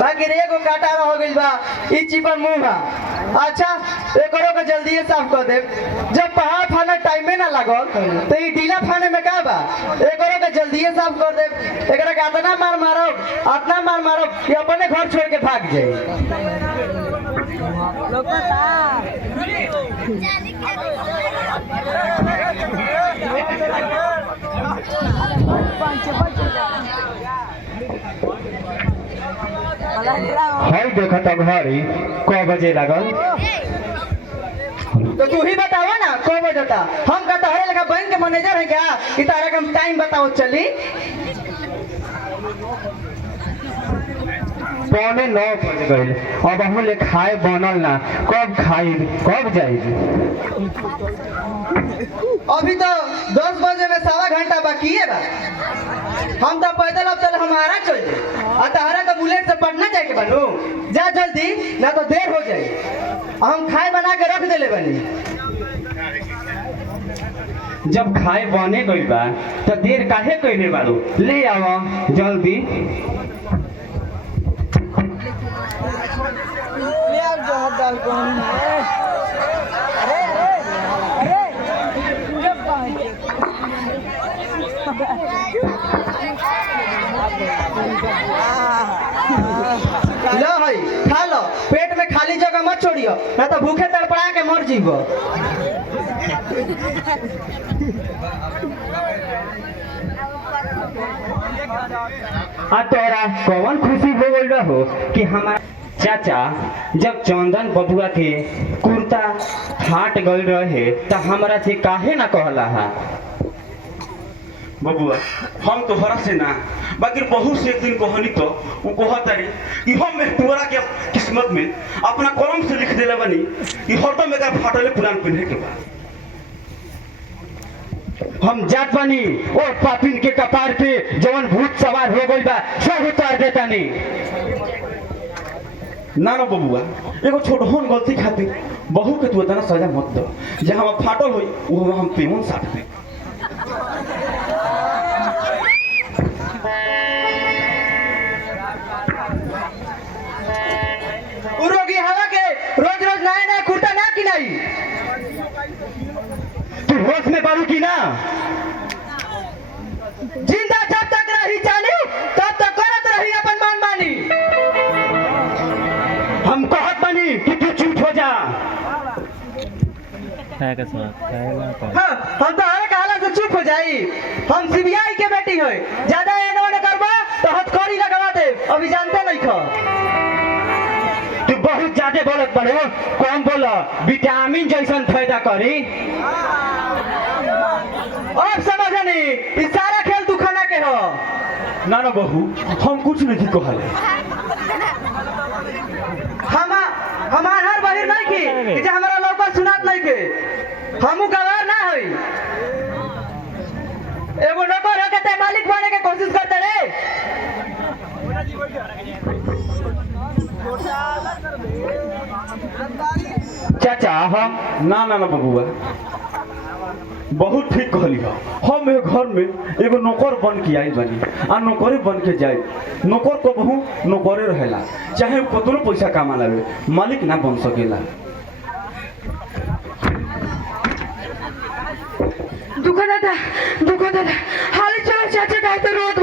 बाकी एगो काटा हो गइल बा ई चिपर मुंह बा। अच्छा एकरो के जल्दी साफ कर दे। जब पहाड़ फाने टाइमे ना लागल तो ई ढीला फाने में का बा? एकरो के जल्दी साफ कर दे। एकरा के अतना मार मारो कि अपने घर छोड़ के भाग जाए। हई देखा तो घड़ी क बजे लागल। तो तू ही बताओ ना को बजता। हम का तोहरे लगा बैंक के मैनेजर है क्या कि तारा का टाइम बताओ चली? 9:15 बज गइल। अब हम ले खाए बनल ना, कब खाई कब जाएगी? अभी तो 10 बजे में 1.25 घंटा बाकी है बा। हम तो पैदल अब चल हमारा चल जाए और तहरा तो बुलेट से पटना जाके बनू। जा जल्दी ना तो देर हो जाए। हम खाए बना के रख देले बनी। जब खाए बने गइल बा तो देर काहे कइले बारू? ले आवा जल्दी। ले आओ जो हम डाल को लो भाई खा लो। पेट में खाली जगह मत छोड़ियो ना तो भूखे तड़पड़ा के मर जीवो। तोरा कौन खुशी हो गइल हो कि हमारा चाचा जब चंदन बबुआ के कुर्ता फाट गइल रहे तो हमरा से काहे ना कहला हा? बबुआ हम तो हरा से ना बाकी बहुत से एक दिन कहनी तो वो कहतारी कि हम तोरा के किस्मत में अपना कलम से लिख देले बनी कि हरदम एकर फाटले पुरान पिन्हे के बा। हम जात बनी और पापिन के कपार पे जवन भूत सवार हो गइल बा सब उतार देतानी। ना ना बबुआ एगो छोटहन गलती खातिर बहू के तू इतना सजा मत दो। जहाँ फाटल होई वो हम पेमन साट दे। उरोगी हवा के रोज रोज नया नया कुर्ता ना किनाई। तू होश में बारू की ना? जिंदा जब तक रही जानी तब तक करत रही अपन मनमानी। हम कहत बनी कि तू चुप हो जा। हाँ, हम तो हर कहला से चुप हो जाई। हम सीबीआई के बेटी है। ज्यादा एने ओने करबा तो हथकड़ी लगवा दे। अभी जानते नहीं खा। तू बहुत ज्यादा बोलत बड़े हो। कम बोला विटामिन जैसन फायदा करी। अब समझनी इस सारा खेल तू खाना के हो। ना ना बहू हम कुछ नहीं कहले। हमार हर बहिर नहीं की कि जे हमारा लौका सुनात नहीं के। हमू गवार ना होई। एगो नौकर होके ते मालिक बने के कोशिश करते रे। चाचा हम ना ना ना बबुआ बहुत ठीक कहली हो। हम ए घर में एगो नौकर बन के आई बनी आ नौकरे बन के जाए। नौकर को बहु नौकरे रहेला चाहे कतनो पैसा कमा लावे मालिक ना बन सकेला। दुकान दादा हाली चलो चाचा का तो रोड